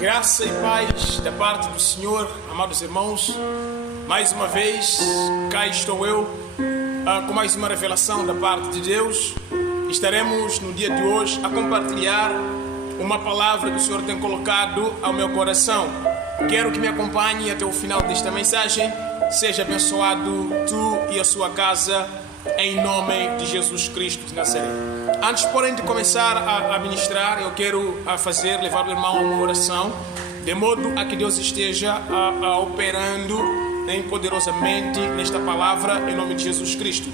Graça e paz da parte do Senhor, amados irmãos. Mais uma vez, cá estou eu com mais uma revelação da parte de Deus. Estaremos no dia de hoje a compartilhar uma palavra que o Senhor tem colocado ao meu coração. Quero que me acompanhe até o final desta mensagem. Seja abençoado tu e a sua casa, em nome de Jesus Cristo de Nazaré. Antes, porém, de começar a ministrar, eu quero levar o irmão a uma oração, de modo a que Deus esteja operando poderosamente nesta palavra, em nome de Jesus Cristo.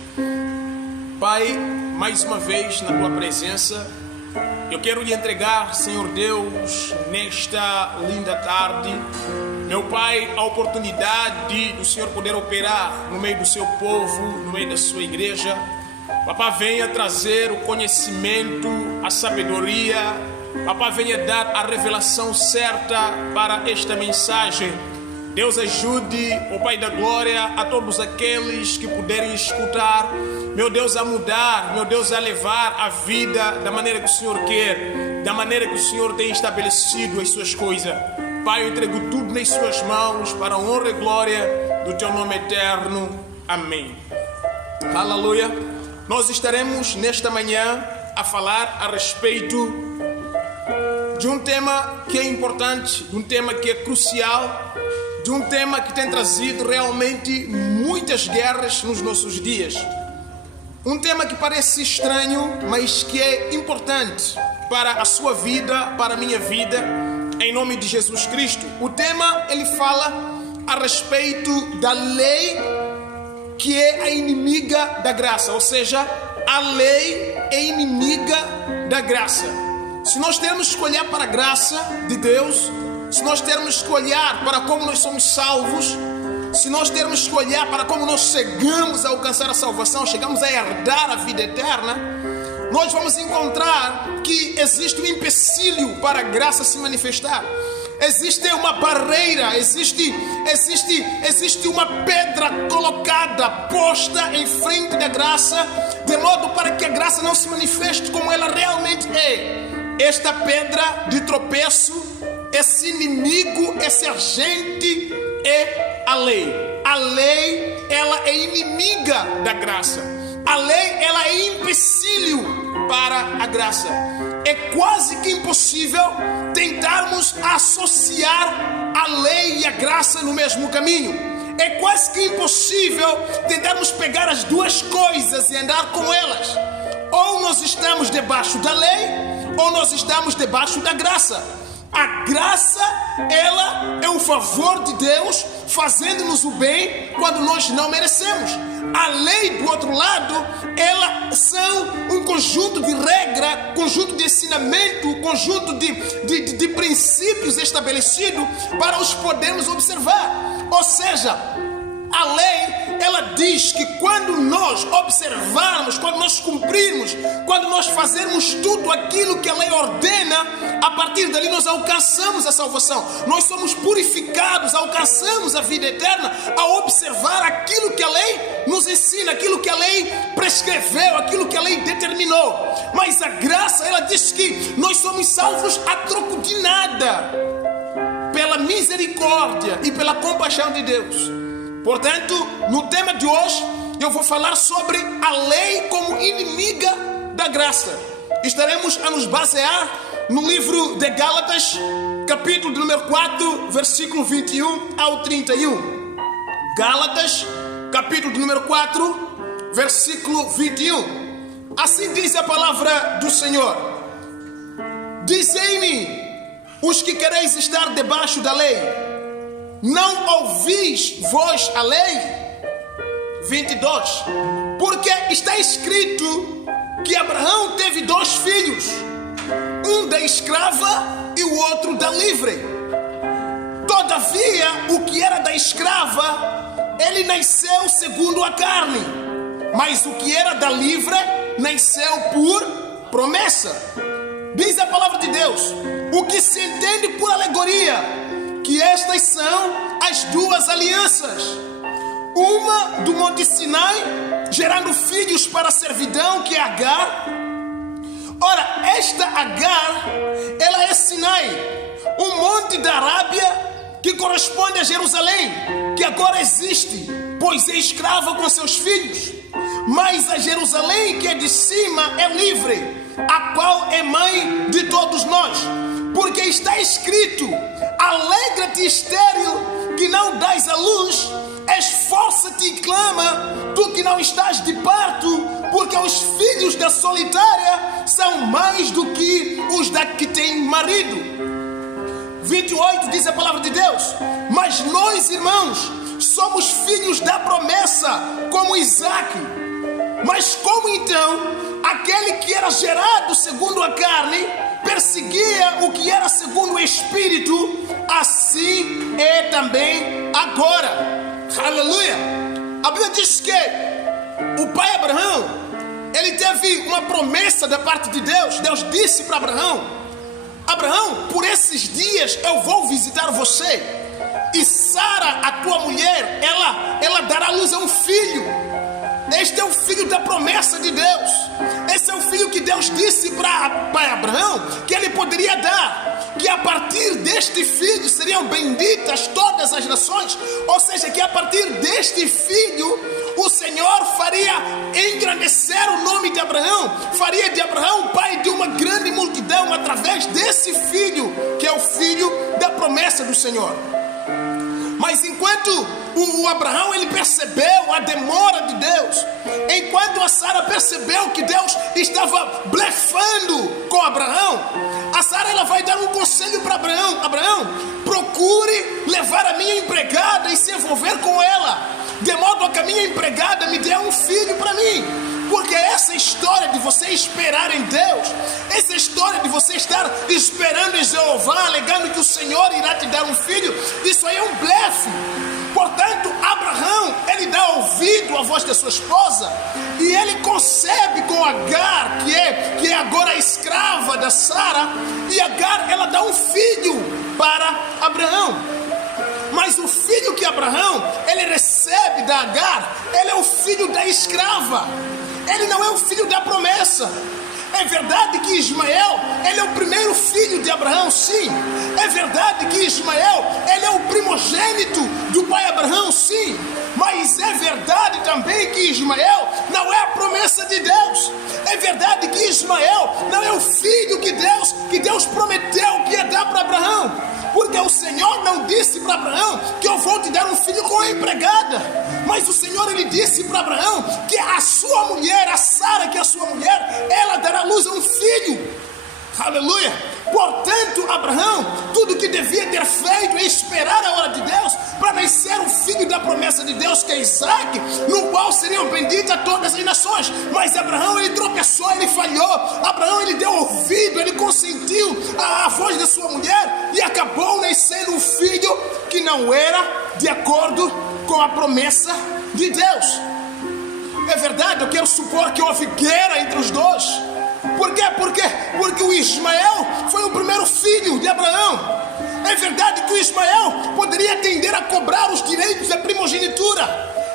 Pai, mais uma vez na tua presença, eu quero lhe entregar, Senhor Deus, nesta linda tarde, meu Pai, a oportunidade do Senhor poder operar no meio do seu povo, no meio da sua igreja. Papá, venha trazer o conhecimento, a sabedoria. Papá, venha dar a revelação certa para esta mensagem. Deus ajude, o Pai da glória, a todos aqueles que puderem escutar, meu Deus, a mudar, meu Deus, a levar a vida da maneira que o Senhor quer, da maneira que o Senhor tem estabelecido as suas coisas. Pai, eu entrego tudo nas suas mãos para a honra e glória do teu nome eterno. Amém. Aleluia. Nós estaremos nesta manhã a falar a respeito de um tema que é importante, de um tema que é crucial, de um tema que tem trazido realmente muitas guerras nos nossos dias. Um tema que parece estranho, mas que é importante para a sua vida, para a minha vida, em nome de Jesus Cristo. O tema, ele fala a respeito da lei que é a inimiga da graça, ou seja, a lei é inimiga da graça. Se nós termos que olhar para a graça de Deus, se nós termos que olhar para como nós somos salvos, se nós termos que olhar para como nós chegamos a alcançar a salvação, chegamos a herdar a vida eterna, nós vamos encontrar que existe um empecilho para a graça se manifestar. Existe uma barreira, existe uma pedra colocada, posta em frente da graça, de modo para que a graça não se manifeste como ela realmente é. Esta pedra de tropeço, esse inimigo, esse agente é a lei. A lei, ela é inimiga da graça. A lei, ela é empecilho para a graça. É quase que impossível tentarmos associar a lei e a graça no mesmo caminho. É quase que impossível tentarmos pegar as duas coisas e andar com elas. Ou nós estamos debaixo da lei, ou nós estamos debaixo da graça. A graça, ela é o favor de Deus fazendo-nos o bem quando nós não merecemos. A lei, do outro lado, elas são um conjunto de regra, conjunto de ensinamento, conjunto de princípios estabelecidos para os podermos observar. Ou seja, a lei, ela diz que quando nós observarmos, quando nós cumprirmos, quando nós fazermos tudo aquilo que a lei ordena, a partir dali nós alcançamos a salvação. Nós somos purificados, alcançamos a vida eterna ao observar aquilo que a lei nos ensina, aquilo que a lei prescreveu, aquilo que a lei determinou. Mas a graça, ela diz que nós somos salvos a troco de nada, pela misericórdia e pela compaixão de Deus. Portanto, no tema de hoje, eu vou falar sobre a lei como inimiga da graça. Estaremos a nos basear no livro de Gálatas, capítulo de número 4, versículo 21 ao 31. Gálatas, capítulo de número 4, versículo 21. Assim diz a palavra do Senhor: Dizei-me, os que quereis estar debaixo da lei, não ouvis vós a lei? 22. Porque está escrito que Abraão teve 2 filhos, um da escrava e o outro da livre. Todavia, o que era da escrava, ele nasceu segundo a carne, mas o que era da livre, nasceu por promessa. Diz a palavra de Deus, o que se entende por alegoria, que estas são as 2 alianças. Uma do Monte Sinai, gerando filhos para a servidão, que é Agar. Ora, esta Agar, ela é Sinai, corresponde a Jerusalém, que agora existe, pois é escrava com seus filhos. Mas a Jerusalém que é de cima é livre, a qual é mãe de todos nós. Porque está escrito: alegra-te, estéril, que não dás a luz, esforça-te e clama, tu que não estás de parto, porque os filhos da solitária são mais do que os da que tem marido. 28 diz a palavra de Deus: mas nós, irmãos, somos filhos da promessa, como Isaque. Mas como então aquele que era gerado segundo a carne perseguia o que era segundo o Espírito, assim é também agora. Aleluia! A Bíblia diz que o pai Abraão, ele teve uma promessa da parte de Deus. Deus disse para Abraão: Abraão, por esses dias eu vou visitar você, e Sara, a tua mulher, ela dará luz a um filho. Este é o filho da promessa de Deus. Esse é o filho que Deus disse para Abraão que ele poderia dar, que a partir deste filho seriam benditas todas as nações. Ou seja, que a partir deste filho o Senhor faria engrandecer o nome de Abraão, faria de Abraão o pai de uma grande multidão através desse filho, que é o filho da promessa do Senhor. Mas enquanto o Abraão ele percebeu a demora de Deus, enquanto a Sara percebeu que Deus estava blefando com Abraão, a Sara ela vai dar um conselho para Abraão: Abraão, procure levar a minha empregada e se envolver com ela, de modo a que a minha empregada me dê um filho para mim. Porque essa história de você esperar em Deus, essa história de você estar esperando em Jeová, alegando que o Senhor irá te dar um filho, isso aí é um blefe. Portanto, Abraão, ele dá ouvido à voz da sua esposa e ele concebe com Agar, que é agora a escrava da Sara, e Agar, ela dá um filho para Abraão. Mas o filho que Abraão, ele recebe da Agar, ele é o filho da escrava. Ele não é o filho da promessa. É verdade que Ismael, ele é o primeiro filho de Abraão, sim. É verdade que Ismael, ele é o primogênito do pai Abraão, sim. Mas é verdade também que Ismael não é a promessa de Deus. É verdade que Ismael não é o filho que Deus prometeu que ia dar para Abraão. Porque o Senhor não disse para Abraão que eu vou te dar um filho com a empregada. Mas o Senhor, ele disse para Abraão que a sua mulher, a Sara, que é a sua mulher, ela dará luz a um filho. Aleluia! Portanto, Abraão, tudo que devia ter feito é esperar a hora de Deus para nascer o filho da promessa de Deus, que é Isaque, no qual seriam benditas todas as nações. Mas Abraão, ele tropeçou, ele falhou. Abraão, ele deu ouvido, ele consentiu à voz da sua mulher e acabou nascendo um filho que não era de acordo com a promessa de Deus. É verdade, eu quero supor que houve guerra entre os dois. Por quê? Porque o Ismael foi o primeiro filho de Abraão. É verdade que o Ismael poderia tender a cobrar os direitos da primogenitura.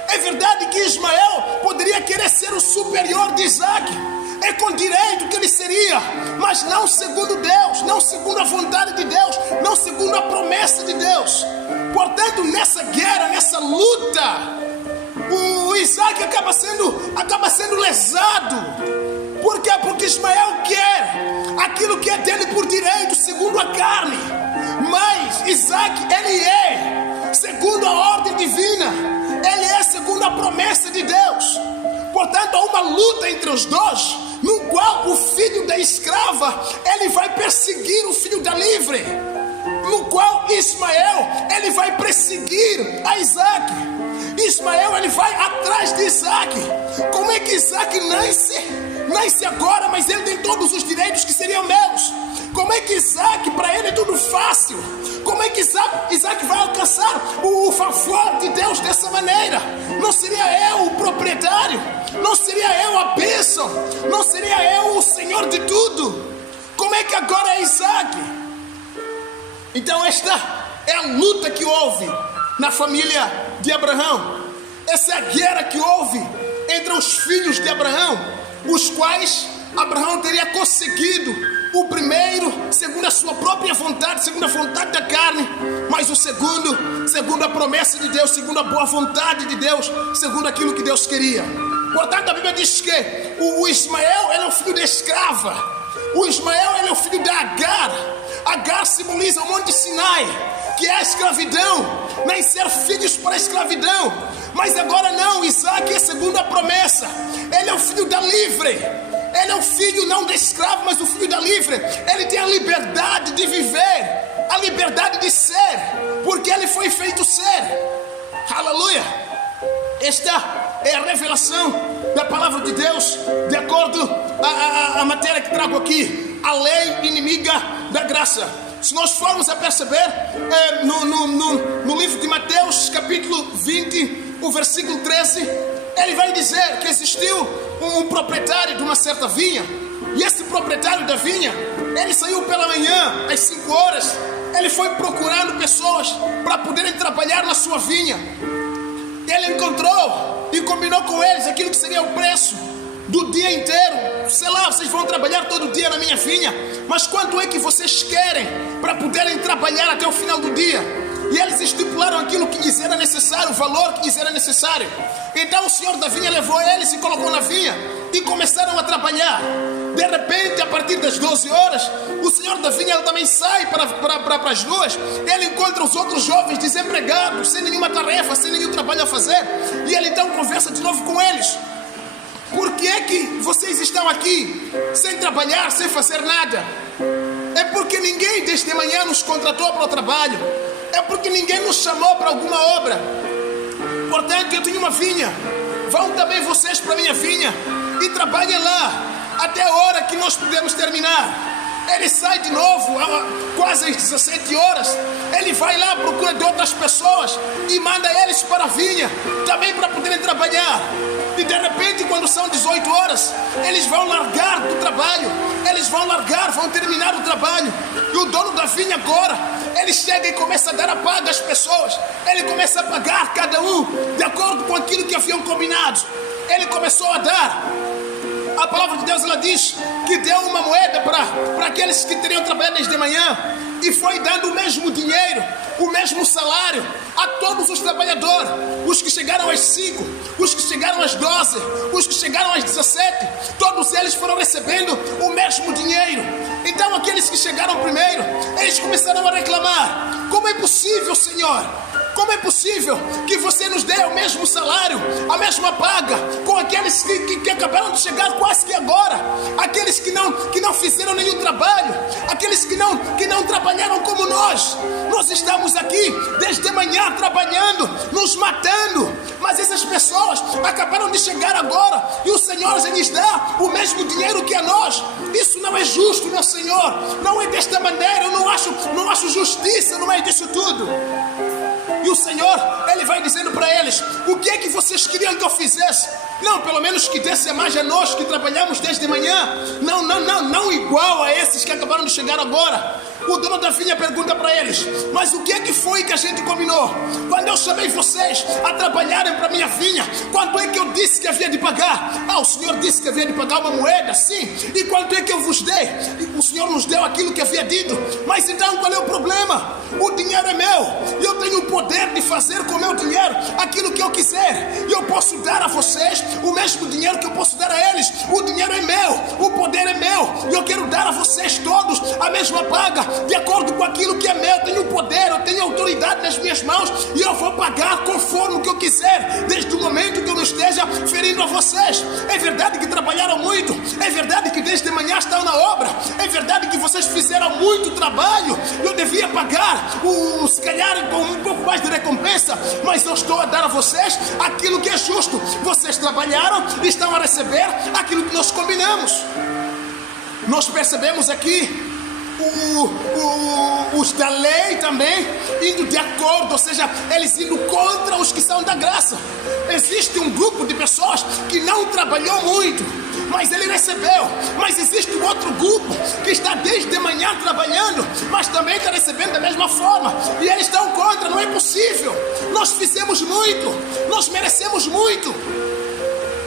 É verdade que Ismael poderia querer ser o superior de Isaque. É com direito que ele seria, mas não segundo Deus, não segundo a vontade de Deus, não segundo a promessa de Deus. Portanto, nessa guerra, nessa luta, o Isaque acaba sendo lesado. Por quê? Porque Ismael quer aquilo que é dele por direito, segundo a carne. Mas Isaque, ele é segundo a ordem divina. Ele é segundo a promessa de Deus. Portanto, há uma luta entre os dois, no qual o filho da escrava, ele vai perseguir o filho da livre. No qual Ismael, ele vai perseguir a Isaque. Ismael, ele vai atrás de Isaque. Como é que Isaque nasce agora, mas ele tem todos os direitos que seriam meus? Como é que Isaque, para ele é tudo fácil? Como é que Isaque vai alcançar o favor de Deus dessa maneira? Não seria eu o proprietário? Não seria eu a bênção? Não seria eu o Senhor de tudo? Como é que agora é Isaque? Então esta é a luta que houve na família de Abraão. Essa é a guerra que houve entre os filhos de Abraão, os quais Abraão teria conseguido o primeiro segundo a sua própria vontade, segundo a vontade da carne, mas o segundo a promessa de Deus, segundo a boa vontade de Deus, segundo aquilo que Deus queria. Portanto, a Bíblia diz que o Ismael ele é o filho da escrava. O Ismael ele é o filho da Agar. Agar simboliza o Monte Sinai, que é a escravidão, nem ser filhos para a escravidão. Mas agora não, Isaac é segundo a promessa. Ele é o filho da livre. Ele é o filho não da escravo, mas o filho da livre. Ele tem a liberdade de viver, a liberdade de ser, porque ele foi feito ser. Aleluia. Esta é a revelação da palavra de Deus, de acordo a matéria que trago aqui, a lei inimiga da graça. Se nós formos a perceber, no livro de Mateus, capítulo 20, o versículo 13, ele vai dizer que existiu um proprietário de uma certa vinha, e esse proprietário da vinha, ele saiu pela manhã, às 5 horas, ele foi procurando pessoas para poderem trabalhar na sua vinha. Ele encontrou e combinou com eles aquilo que seria o preço do dia inteiro. Sei lá, vocês vão trabalhar todo dia na minha vinha, mas quanto é que vocês querem para poderem trabalhar até o final do dia? E eles estipularam aquilo que lhes era necessário, o valor que lhes era necessário. Então o senhor da vinha levou eles e colocou na vinha e começaram a trabalhar. De repente, a partir das 12 horas, o senhor da vinha ele também sai para as ruas. Ele encontra os outros jovens desempregados, sem nenhuma tarefa, sem nenhum trabalho a fazer. E ele então conversa de novo com eles. Por que é que vocês estão aqui sem trabalhar, sem fazer nada? É porque ninguém desde manhã nos contratou para o trabalho. É porque ninguém nos chamou para alguma obra. Portanto, eu tenho uma vinha. Vão também vocês para a minha vinha e trabalhem lá até a hora que nós podemos terminar. Ele sai de novo, quase às 17 horas. Ele vai lá à procura de outras pessoas e manda eles para a vinha, também para poderem trabalhar. E de repente, quando são 18 horas, eles vão largar do trabalho. Eles vão terminar o trabalho. E o dono da vinha agora, ele chega e começa a dar a paga às pessoas. Ele começa a pagar cada um de acordo com aquilo que haviam combinado. Ele começou a dar. A palavra de Deus ela diz que deu uma moeda para aqueles que teriam trabalhado desde manhã, e foi dando o mesmo dinheiro, o mesmo salário a todos os trabalhadores. Os que chegaram às 5, os que chegaram às 12, os que chegaram às 17, todos eles foram recebendo o mesmo dinheiro. Então aqueles que chegaram primeiro, eles começaram a reclamar: como é possível, Senhor? Como é possível que você nos dê o mesmo salário, a mesma paga, com aqueles que acabaram de chegar quase que agora? Aqueles que não fizeram nenhum trabalho, aqueles que não trabalharam como nós. Nós estamos aqui desde manhã trabalhando, nos matando, mas essas pessoas acabaram de chegar agora e o Senhor já lhes dá o mesmo dinheiro que a nós. Isso não é justo, meu Senhor. Não é desta maneira. Eu não acho justiça no meio disso tudo. E o Senhor, Ele vai dizendo para eles: o que é que vocês queriam que eu fizesse? Não, pelo menos que desse mais a nós que trabalhamos desde manhã. Não igual a esses que acabaram de chegar agora. O dono da vinha pergunta para eles: mas o que é que foi que a gente combinou? Quando eu chamei vocês a trabalharem para minha vinha, quanto é que eu disse que havia de pagar? O Senhor disse que havia de pagar uma moeda, sim. E quanto é que eu vos dei? O Senhor nos deu aquilo que havia dito. Mas então qual é o problema? O dinheiro é meu. Eu tenho o poder de fazer com o meu dinheiro aquilo que eu quiser. E eu posso dar a vocês o mesmo dinheiro que eu posso dar a eles. O dinheiro é meu, o poder é meu. E eu quero dar a vocês todos a mesma paga, de acordo com aquilo que é meu. Eu tenho poder, eu tenho autoridade nas minhas mãos, e eu vou pagar conforme o que eu quiser, desde o momento que eu não esteja ferindo a vocês. É verdade que trabalharam muito, é verdade que desde manhã estão na obra, é verdade que vocês fizeram muito trabalho. Eu devia pagar, se calhar com um pouco mais de recompensa, mas eu estou a dar a vocês aquilo que é justo. Vocês trabalharam e estão a receber aquilo que nós combinamos. Nós percebemos aqui os da lei também indo de acordo, ou seja, eles indo contra os que são da graça. Existe um grupo de pessoas que não trabalhou muito, mas ele recebeu. Mas existe um outro grupo que está desde manhã trabalhando, mas também está recebendo da mesma forma, e eles estão contra. Não é possível, nós fizemos muito, nós merecemos muito.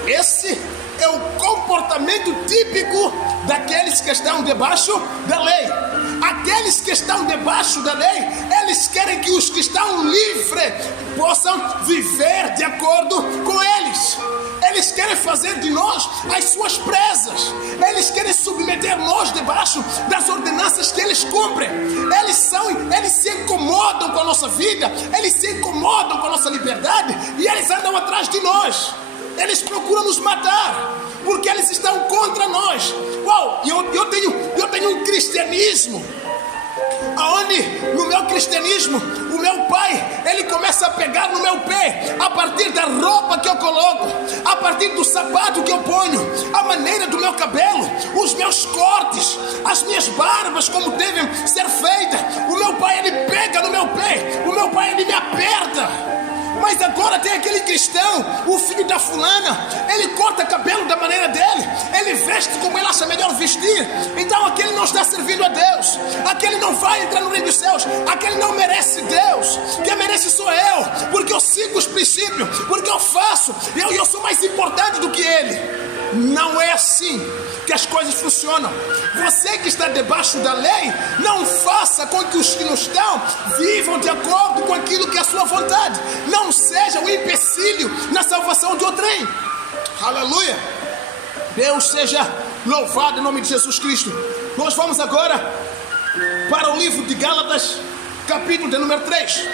Esse é o comportamento típico daqueles que estão debaixo da lei. Aqueles que estão debaixo da lei, eles querem que os que estão livres possam viver de acordo com eles. Eles querem fazer de nós as suas presas. Eles querem submeter nós debaixo das ordenanças que eles cumprem. Eles se incomodam com a nossa vida, eles se incomodam com a nossa liberdade e eles andam atrás de nós. Eles procuram nos matar porque eles estão contra nós. Uau, eu tenho um cristianismo aonde no meu cristianismo o meu pai, ele começa a pegar no meu pé a partir da roupa que eu coloco, a partir do sapato que eu ponho, a maneira do meu cabelo, os meus cortes, as minhas barbas como devem ser feitas. O meu pai, ele pega no meu pé, o meu pai, ele me aperta. Mas agora tem aquele cristão, o filho da fulana, ele corta cabelo da maneira dele, ele veste como ele acha melhor vestir. Então aquele não está servindo a Deus, aquele não vai entrar no reino dos céus, aquele não merece Deus. Quem merece sou eu, porque eu sigo os princípios, porque eu faço, eu sou mais importante do que ele. Não é assim que as coisas funcionam. Você que está debaixo da lei, não faça com que os que não estão vivam de acordo com aquilo que é a sua vontade. Não seja um empecilho na salvação de outrem. Aleluia! Deus seja louvado em nome de Jesus Cristo. Nós vamos agora para o livro de Gálatas, capítulo de número 3,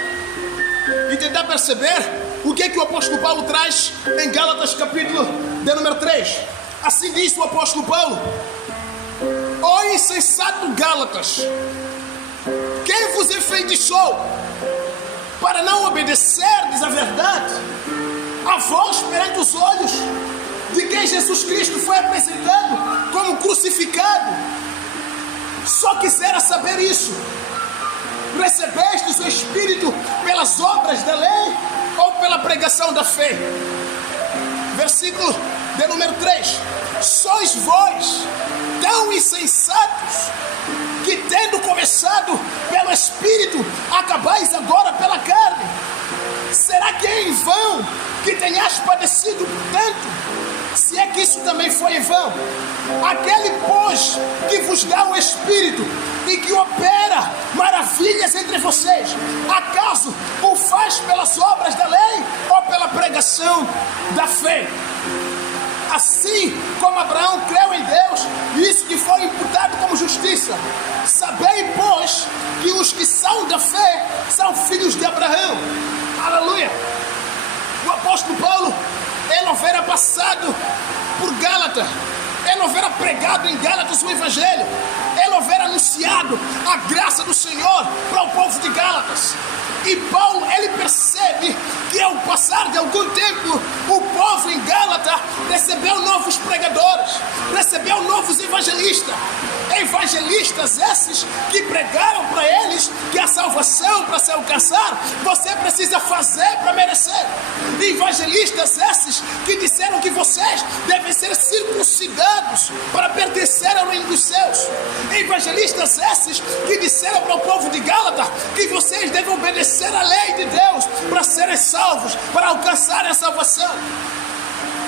e tentar perceber o que o apóstolo Paulo traz em Gálatas, capítulo de número 3. Assim diz o apóstolo Paulo: ó insensato Gálatas, quem vos enfeitiçou para não obedecerdes a verdade, a vós perante os olhos de quem Jesus Cristo foi apresentado como crucificado? Só quisera saber isso: recebestes o Espírito pelas obras da lei ou pela pregação da fé? Versículo de número 3: sois vós tão insensatos que, tendo começado pelo Espírito, acabais agora pela carne? Será que é em vão que tenhas padecido tanto? Se é que isso também foi em vão. Aquele, pois, que vos dá o Espírito e que opera maravilhas entre vocês, acaso o faz pelas obras da lei ou pela pregação da fé? Assim como Abraão creu em Deus, isso que foi imputado como justiça. Sabei, pois, que os que são da fé são filhos de Abraão. Aleluia! O apóstolo Paulo, ele houvera passado por Gálatas, ele houvera pregado em Gálatas o Evangelho, ele houvera anunciado a graça do Senhor para o povo de Gálatas. E Paulo, ele percebe que ao passar de algum tempo, o povo em Gálatas recebeu novos pregadores, recebeu novos evangelistas. Evangelistas esses que pregaram para eles que a salvação, para se alcançar, você precisa fazer para merecer. Evangelistas esses que disseram que vocês devem ser circuncidados para pertencer ao reino dos céus. Evangelistas esses que disseram para o povo de Gálatas que vocês devem obedecer a lei de Deus para serem salvos, para alcançarem a salvação.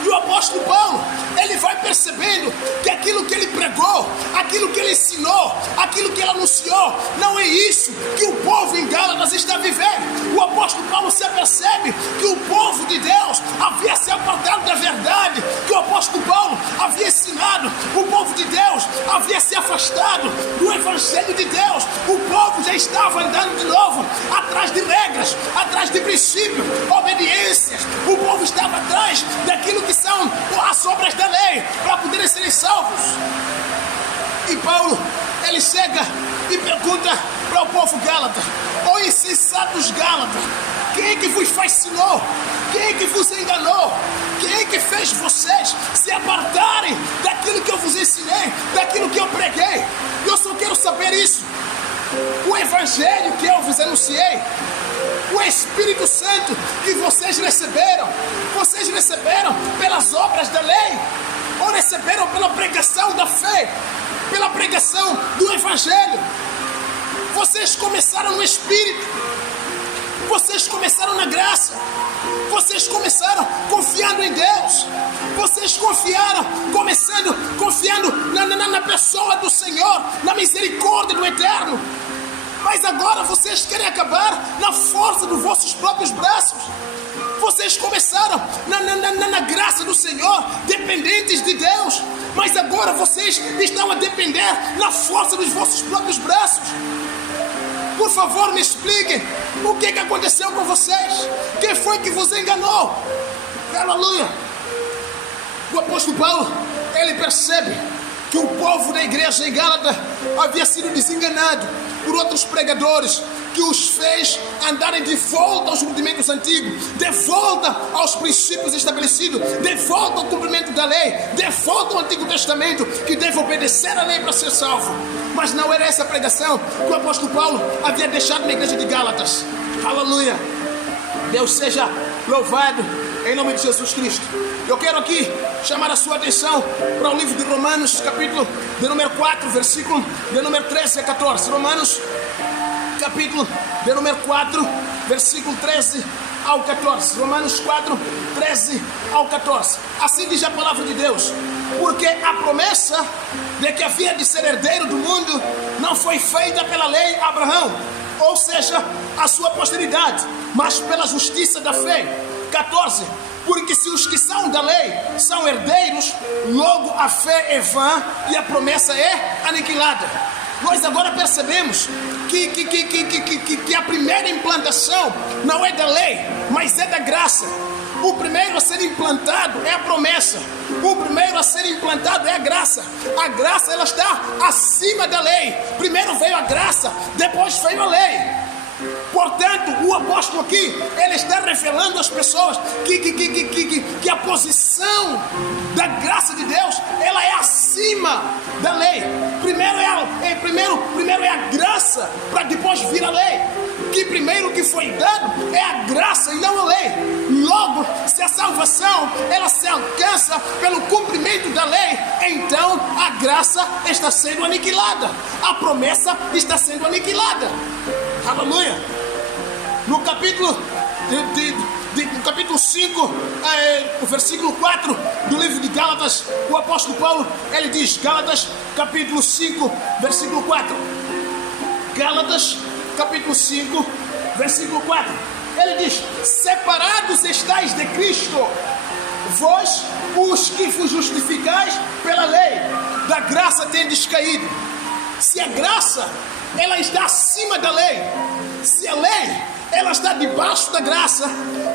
E o apóstolo Paulo, ele vai percebendo que aquilo que ele pregou, aquilo que ele ensinou, aquilo que ele anunciou, não é isso que o povo em Gálatas está vivendo. O apóstolo Paulo se apercebe que o povo de Deus havia se apartado da verdade que o apóstolo Paulo havia ensinado. O povo de Deus havia se afastado do evangelho de Deus. O povo já estava andando de novo atrás de regras, atrás de princípios, obediências. O povo estava atrás daquilo que são as obras da lei para poderem serem salvos. E Paulo, ele chega e pergunta para o povo gálata: ó insensatos gálatas, quem é que vos fascinou? Quem é que vos enganou? Quem é que fez vocês se apartarem daquilo que eu vos ensinei, daquilo que eu preguei? Eu só quero saber isso. O evangelho que eu vos anunciei, o Espírito Santo que vocês receberam pelas obras da lei, ou receberam pela pregação da fé, pela pregação do Evangelho? Vocês começaram no Espírito, vocês começaram na graça, vocês começaram confiando em Deus, vocês confiando na pessoa do Senhor, na misericórdia do Eterno. Mas agora vocês querem acabar na força dos vossos próprios braços. Vocês começaram na graça do Senhor, dependentes de Deus. Mas agora vocês estão a depender na força dos vossos próprios braços. Por favor, me expliquem o que aconteceu com vocês. Quem foi que vos enganou? Aleluia. O apóstolo Paulo, ele percebe que o povo da igreja em Gálatas havia sido desenganado por outros pregadores, que os fez andarem de volta aos rudimentos antigos, de volta aos princípios estabelecidos, de volta ao cumprimento da lei, de volta ao Antigo Testamento, que deve obedecer à lei para ser salvo. Mas não era essa a pregação que o apóstolo Paulo havia deixado na igreja de Gálatas. Aleluia! Deus seja louvado em nome de Jesus Cristo. Eu quero aqui chamar a sua atenção para o livro de Romanos, capítulo de número 4, versículo de número 13 a 14. Romanos, capítulo de número 4, versículo 13 ao 14. Romanos 4, 13 ao 14. Assim diz a palavra de Deus: porque a promessa de que havia de ser herdeiro do mundo não foi feita pela lei a Abraão, ou seja, a sua posteridade, mas pela justiça da fé. 14. Porque se os que são da lei são herdeiros, logo a fé é vã e a promessa é aniquilada. Nós agora percebemos que a primeira implantação não é da lei, mas é da graça. O primeiro a ser implantado é a promessa. O primeiro a ser implantado é a graça. A graça, ela está acima da lei. Primeiro veio a graça, depois veio a lei. Portanto, o apóstolo aqui, ele está revelando às pessoas que a posição da graça de Deus, ela é acima da lei. Primeiro é a graça, para depois vir a lei. Que primeiro que foi dado é a graça e não a lei. Logo, se a salvação ela se alcança pelo cumprimento da lei, então a graça está sendo aniquilada, a promessa está sendo aniquilada. Aleluia. No capítulo no capítulo 5, o versículo 4 do livro de Gálatas, o apóstolo Paulo, ele diz, Gálatas capítulo 5, versículo 4. Gálatas capítulo 5, versículo 4. Ele diz: separados estáis de Cristo, vós os que vos justificais pela lei, da graça tendes caído. Se a graça ela está acima da lei, se a lei ela está debaixo da graça,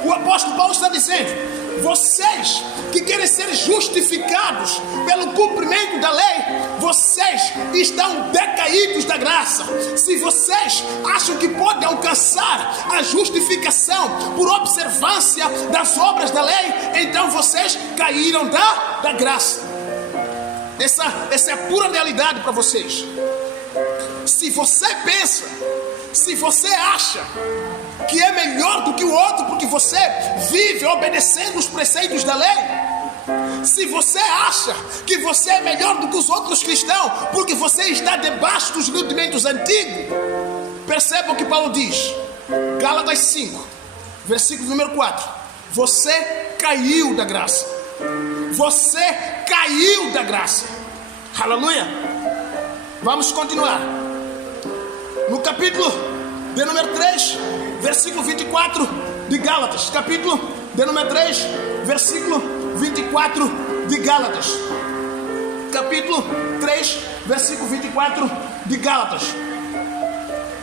o apóstolo Paulo está dizendo: vocês que querem ser justificados pelo cumprimento da lei, vocês estão decaídos da graça. Se vocês acham que podem alcançar a justificação por observância das obras da lei, então vocês caíram da graça. Essa é a pura realidade para vocês. Se você pensa, se você acha que é melhor do que o outro porque você vive obedecendo os preceitos da lei, se você acha que você é melhor do que os outros cristãos porque você está debaixo dos rudimentos antigos, perceba o que Paulo diz, Gálatas 5, versículo número 4: você caiu da graça. Você caiu da graça. Aleluia. Vamos continuar. No capítulo de número 3, versículo 24 de Gálatas. Capítulo de número 3, versículo 24 de Gálatas. Capítulo 3, versículo 24 de Gálatas.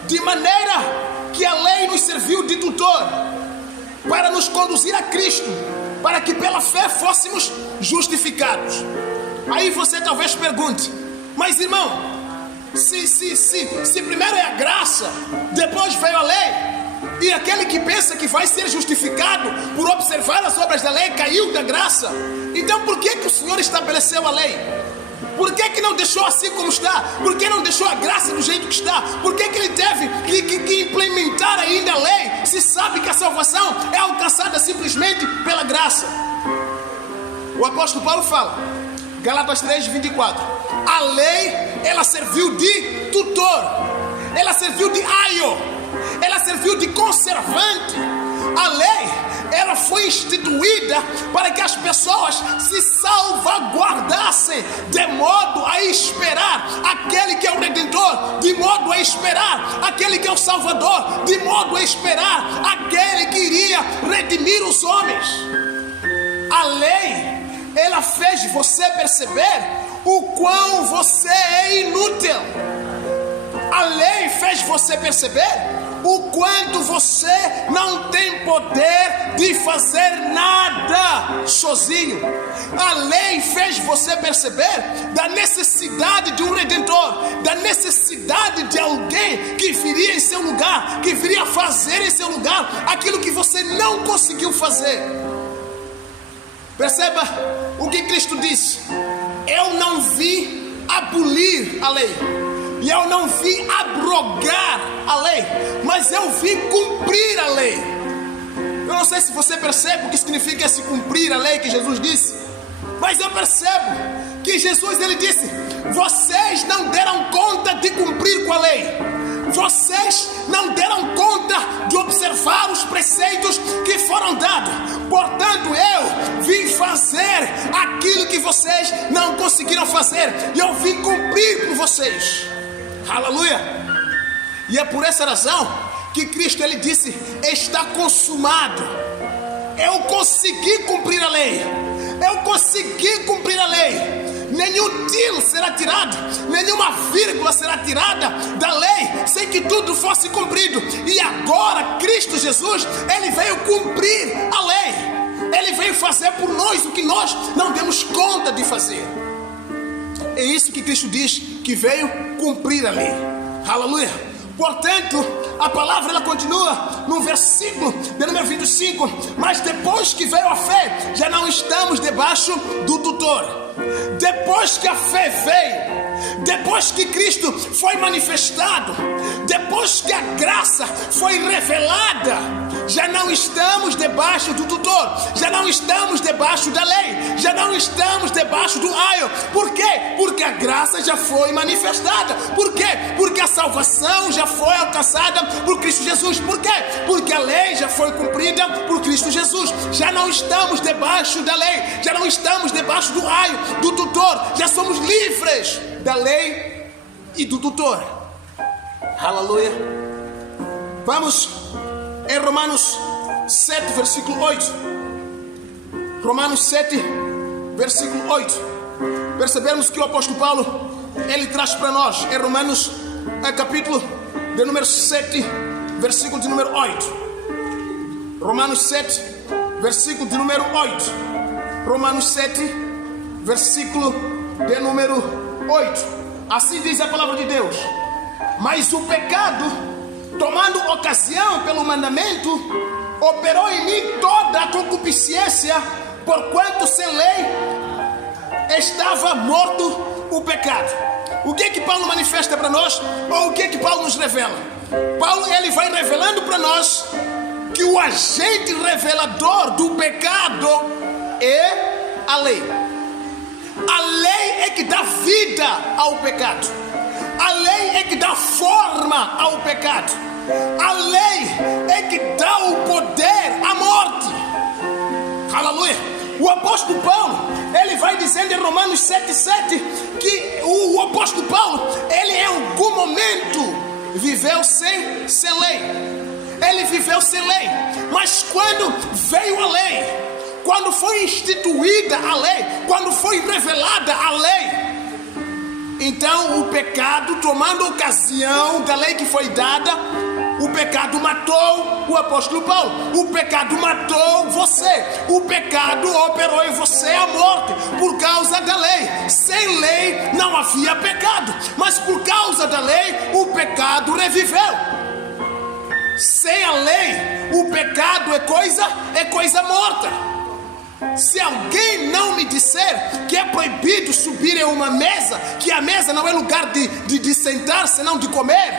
De maneira que a lei nos serviu de tutor para nos conduzir a Cristo, para que pela fé fôssemos justificados. Aí você talvez pergunte: mas irmão, se primeiro é a graça, depois veio a lei, e aquele que pensa que vai ser justificado por observar as obras da lei caiu da graça, então por que o Senhor estabeleceu a lei? Por que não deixou assim como está? Por que não deixou a graça do jeito que está? Por que ele teve que implementar ainda a lei, se sabe que a salvação é alcançada simplesmente pela graça? O apóstolo Paulo fala, Gálatas 3, 24: a lei, ela serviu de tutor, ela serviu de aio, ela serviu de conservante. A lei, ela foi instituída para que as pessoas se salvaguardassem, de modo a esperar aquele que é o Redentor, de modo a esperar aquele que é o Salvador, de modo a esperar aquele que iria redimir os homens. A lei, ela fez você perceber o quão você é inútil. A lei fez você perceber o quanto você não tem poder de fazer nada sozinho. A lei fez você perceber da necessidade de um Redentor, da necessidade de alguém que viria em seu lugar, que viria fazer em seu lugar aquilo que você não conseguiu fazer. Perceba o que Cristo disse: eu não vim abolir a lei, e eu não vim abrogar a lei, mas eu vim cumprir a lei. Eu não sei se você percebe o que significa esse cumprir a lei que Jesus disse, mas eu percebo que Jesus, ele disse: vocês não deram conta de cumprir com a lei, vocês não deram conta de observar os preceitos que foram dados, portanto eu vim fazer aquilo que vocês não conseguiram fazer, e eu vim cumprir por vocês. Aleluia! E é por essa razão que Cristo, ele disse: está consumado. Eu consegui cumprir a lei, eu consegui cumprir a lei. Nenhum tiro será tirado, nenhuma vírgula será tirada da lei, sem que tudo fosse cumprido. E agora Cristo Jesus, ele veio cumprir a lei, ele veio fazer por nós o que nós não demos conta de fazer. É isso que Cristo diz, que veio cumprir a lei. Aleluia! Portanto, a palavra, ela continua no versículo de número 25: mas depois que veio a fé, já não estamos debaixo do tutor. Depois que a fé veio, depois que Cristo foi manifestado, depois que a graça foi revelada, já não estamos debaixo do tutor, já não estamos debaixo da lei, já não estamos debaixo do aio. Por quê? Porque a graça já foi manifestada. Por quê? Porque a salvação já foi alcançada por Cristo Jesus. Por quê? Porque a lei já foi cumprida por Cristo Jesus. Já não estamos debaixo da lei, já não estamos debaixo do aio, do tutor, já somos livres da lei e do tutor. Aleluia! Vamos em Romanos 7, versículo 8. Romanos 7, versículo 8. Percebemos que o apóstolo Paulo, ele traz para nós em Romanos, capítulo de número 7, versículo de número 8. Romanos 7, versículo de número 8. Romanos 7, versículo de número 8. Assim diz a palavra de Deus: mas o pecado, tomando ocasião pelo mandamento, operou em mim toda a concupiscência, porquanto sem lei estava morto o pecado. O que é que Paulo manifesta para nós? Ou o que é que Paulo nos revela? Paulo, ele vai revelando para nós que o agente revelador do pecado é a lei. A lei é que dá vida ao pecado. A lei é que dá forma ao pecado. A lei é que dá o poder à morte. Aleluia! O apóstolo Paulo, ele vai dizendo em Romanos 7,7 que o apóstolo Paulo, ele em algum momento viveu sem lei. Ele viveu sem lei. Mas quando veio a lei, quando foi instituída a lei, quando foi revelada a lei, então o pecado, tomando ocasião da lei que foi dada, o pecado matou o apóstolo Paulo. O pecado matou você. O pecado operou em você a morte por causa da lei. Sem lei não havia pecado, mas por causa da lei o pecado reviveu. Sem a lei o pecado é coisa morta. Se alguém não me disser que é proibido subir em uma mesa, que a mesa não é lugar de sentar, senão de comer,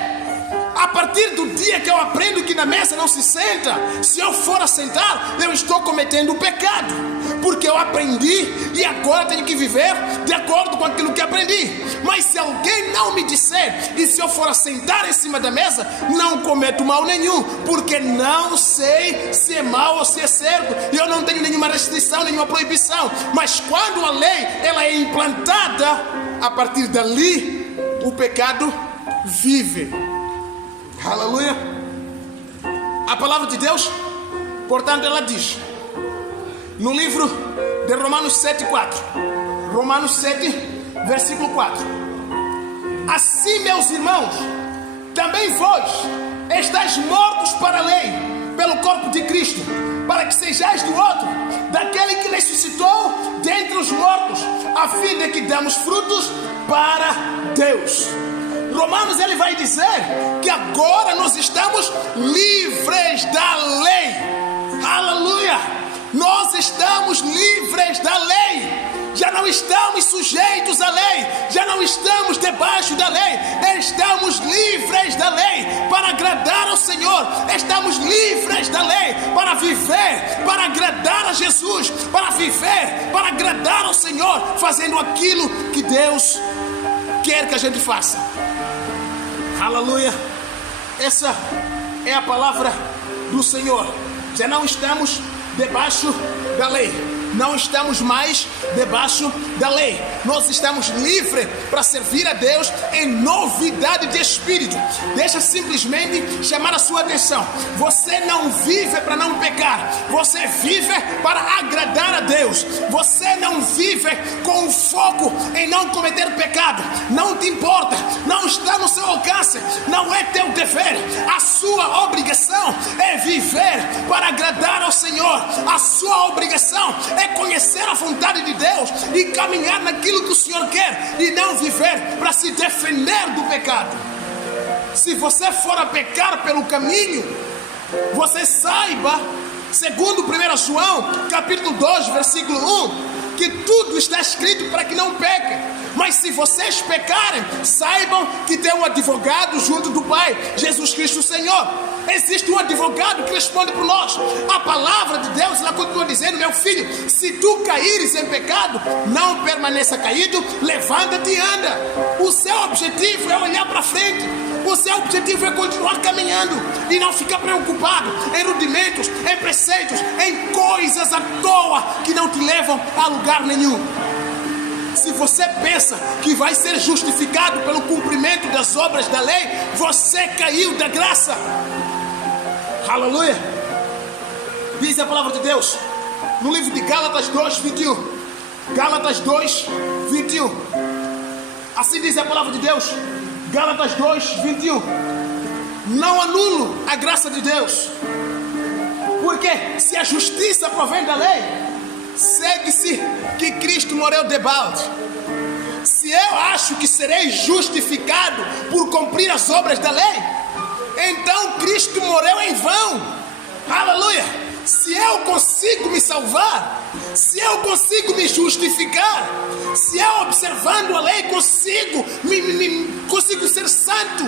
A partir do dia que eu aprendo que na mesa não se senta, se eu for a sentar, eu estou cometendo um pecado, porque eu aprendi e agora tenho que viver de acordo com aquilo que aprendi. Mas se alguém não me disser, e se eu for a sentar em cima da mesa, não cometo mal nenhum, porque não sei se é mal ou se é certo, e eu não tenho nenhuma restrição, nenhuma proibição. Mas quando a lei ela é implantada, a partir dali o pecado vive. Aleluia. A palavra de Deus, portanto, ela diz no livro de Romanos 7:4, Romanos 7, versículo 4: assim, meus irmãos, também vós estáis mortos para a lei, pelo corpo de Cristo, para que sejais do outro, daquele que ressuscitou dentre os mortos, a fim de que damos frutos para Deus. Romanos ele vai dizer que agora nós estamos livres da lei. Aleluia! Nós estamos livres da lei. Já não estamos sujeitos à lei, já não estamos debaixo da lei, estamos livres da lei para agradar ao Senhor, estamos livres da lei para viver, para agradar a Jesus, para viver, para agradar ao Senhor, fazendo aquilo que Deus quer que a gente faça. Aleluia! Essa é a palavra do Senhor. Já não estamos debaixo da lei, não estamos mais debaixo da lei. Nós estamos livres para servir a Deus em novidade de espírito. Deixa simplesmente chamar a sua atenção. Você não vive para não pecar, você vive para agradar a Deus. Você não vive com foco em não cometer pecado. Não te importa, não está no seu alcance, não é teu dever. A sua obrigação é viver para agradar ao Senhor. A sua obrigação é conhecer a vontade de Deus e caminhar naquilo que o Senhor quer, e não viver para se defender do pecado. Se você for a pecar pelo caminho, você saiba, segundo 1 João capítulo 2 versículo 1, que tudo está escrito para que não pequem. Mas se vocês pecarem, saibam que tem um advogado junto do Pai, Jesus Cristo o Senhor. Existe um advogado que responde por nós. A palavra de Deus, ela continua dizendo: meu filho, se tu caíres em pecado, não permaneça caído, levanta-te e anda. O seu objetivo é olhar para frente. O seu objetivo é continuar caminhando e não ficar preocupado em rudimentos, em preceitos, em coisas à toa que não te levam a lugar nenhum. Se você pensa que vai ser justificado pelo cumprimento das obras da lei, você caiu da graça. Aleluia! Diz a palavra de Deus no livro de Gálatas 2, 21. Gálatas 2, 21. Assim diz a palavra de Deus. Gálatas 2, 21. Não anulo a graça de Deus, porque se a justiça provém da lei, segue-se que Cristo morreu de balde. Se eu acho que serei justificado por cumprir as obras da lei, então Cristo morreu em vão. Aleluia! Se eu consigo me salvar, se eu consigo me justificar, se eu observando a lei consigo ser santo,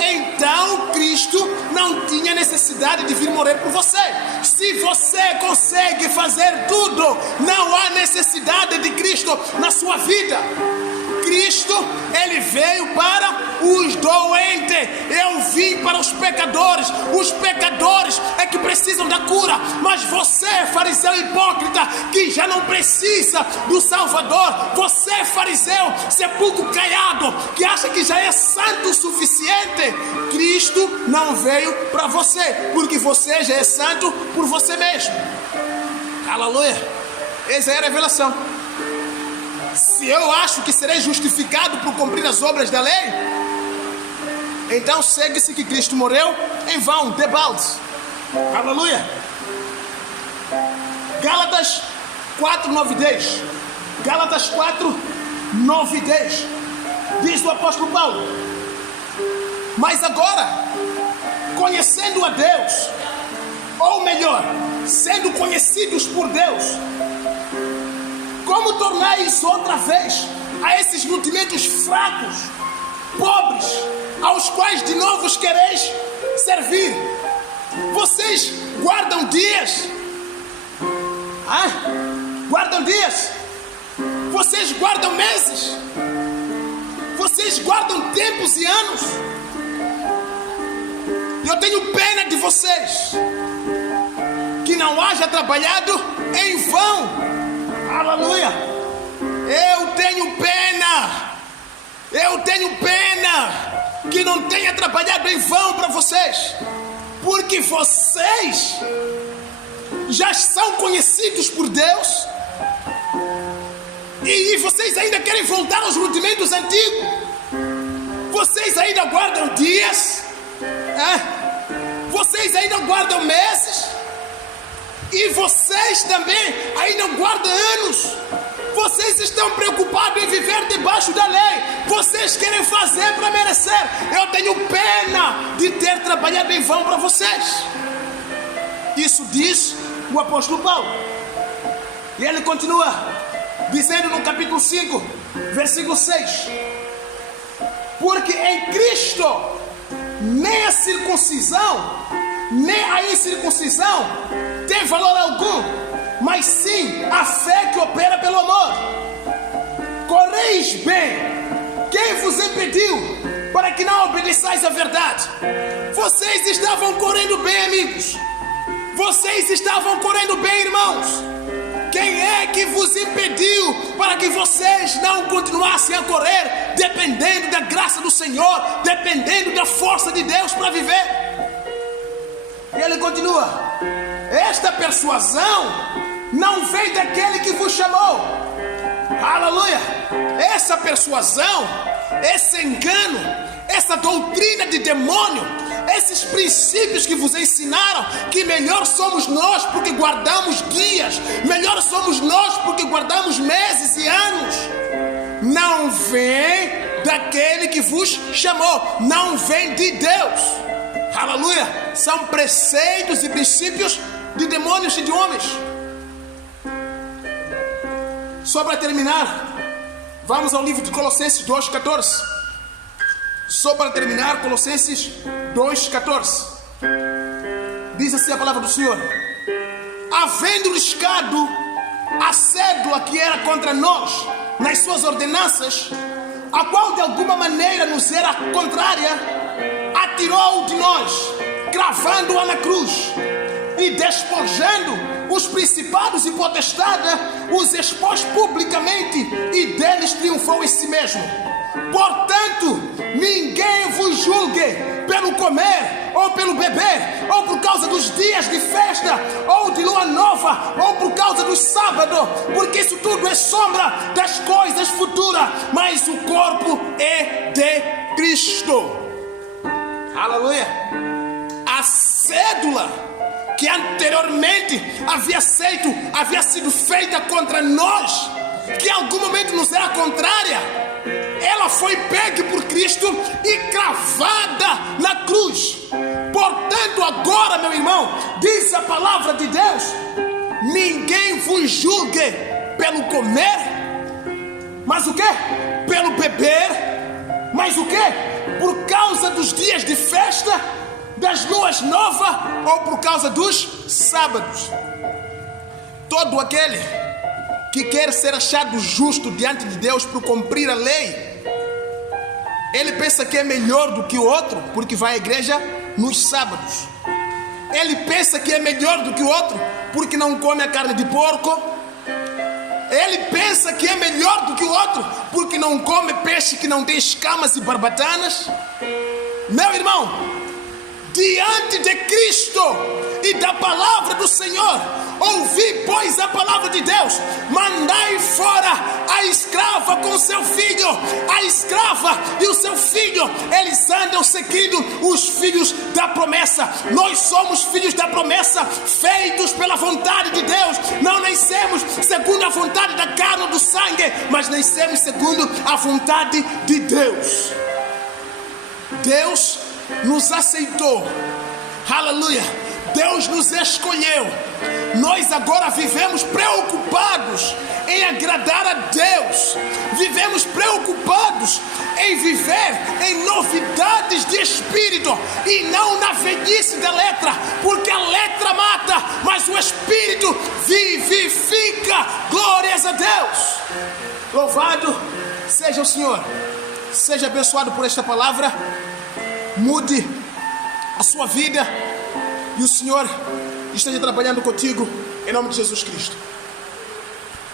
então Cristo não tinha necessidade de vir morrer por você. Se você consegue fazer tudo, não há necessidade de Cristo na sua vida. Cristo, ele veio para os doentes. Eu vim para os pecadores. Os pecadores é que precisam da cura. Mas você, fariseu hipócrita, que já não precisa do Salvador, você, fariseu sepulcro caiado, que acha que já é santo o suficiente, Cristo não veio para você, porque você já é santo por você mesmo. Aleluia! Essa é a revelação. Se eu acho que serei justificado por cumprir as obras da lei, então segue-se que Cristo morreu em vão, de balde. Aleluia! Gálatas 4, 9 e 10. Gálatas 4, 9 e 10. Diz o apóstolo Paulo: mas agora, conhecendo a Deus, ou melhor, sendo conhecidos por Deus, como tornais outra vez a esses nutrimentos fracos, pobres, aos quais de novo os quereis servir. Vocês guardam dias, guardam dias, vocês guardam meses, vocês guardam tempos e anos. Eu tenho pena de vocês, que não haja trabalhado em vão. Aleluia. Eu tenho pena que não tenha trabalhado em vão para vocês, porque vocês já são conhecidos por Deus e vocês ainda querem voltar aos rudimentos antigos. Vocês ainda guardam dias, vocês ainda guardam meses, e vocês também ainda guardam anos. Vocês estão preocupados em viver debaixo da lei. Vocês querem fazer para merecer. Eu tenho pena de ter trabalhado em vão para vocês. Isso diz o apóstolo Paulo. E ele continua dizendo no capítulo 5, versículo 6: porque em Cristo nem a circuncisão nem a incircuncisão tem valor algum, mas sim a fé que opera pelo amor. Correis bem. Quem vos impediu para que não obedeçais à verdade? Vocês estavam correndo bem, amigos. Vocês estavam correndo bem, irmãos. Quem é que vos impediu para que vocês não continuassem a correr, dependendo da graça do Senhor, dependendo da força de Deus para viver? E ele continua: esta persuasão não vem daquele que vos chamou. Aleluia. Essa persuasão, esse engano, essa doutrina de demônio, esses princípios que vos ensinaram que melhor somos nós porque guardamos dias, melhor somos nós porque guardamos meses e anos, não vem daquele que vos chamou, não vem de Deus. Aleluia. São preceitos e princípios de demônios e de homens. Só para terminar, vamos ao livro de Colossenses 2,14. Só para terminar, Colossenses 2,14. Diz assim a palavra do Senhor: havendo riscado a cédula que era contra nós nas suas ordenanças, a qual de alguma maneira nos era contrária, atirou de nós, cravando-a na cruz, e despojando os principados e potestades, os expôs publicamente, e deles triunfou em si mesmo. Portanto, ninguém vos julgue pelo comer, ou pelo beber, ou por causa dos dias de festa, ou de lua nova, ou por causa do sábado, porque isso tudo é sombra das coisas futuras, mas o corpo é de Cristo. Aleluia. A cédula que anteriormente havia sido feita contra nós, que em algum momento nos era contrária, ela foi pega por Cristo e cravada na cruz. Portanto, agora, meu irmão, diz a palavra de Deus: ninguém vos julgue pelo comer, mas o quê? Pelo beber, mas o quê? Por causa dos dias de festa, das luas novas, ou por causa dos sábados. Todo aquele que quer ser achado justo diante de Deus por cumprir a lei, ele pensa que é melhor do que o outro porque vai à igreja nos sábados. Ele pensa que é melhor do que o outro porque não come a carne de porco. Ele pensa que é melhor do que o outro porque não come peixe que não tem escamas e barbatanas. Meu irmão, diante de Cristo e da palavra do Senhor, ouvi, pois, a palavra de Deus: mandai fora a escrava com seu filho. A escrava e o seu filho, eles andam seguindo os filhos da promessa. Nós somos filhos da promessa, feitos pela vontade de Deus. Não nascemos segundo a vontade da carne ou do sangue, mas nascemos segundo a vontade de Deus. Deus nos aceitou. Aleluia. Deus nos escolheu. Nós agora vivemos preocupados em agradar a Deus. Vivemos preocupados em viver em novidades de espírito e não na velhice da letra, porque a letra mata, mas o espírito vivifica. Glórias a Deus. Louvado seja o Senhor. Seja abençoado por esta palavra. Mude a sua vida e o Senhor esteja trabalhando contigo em nome de Jesus Cristo.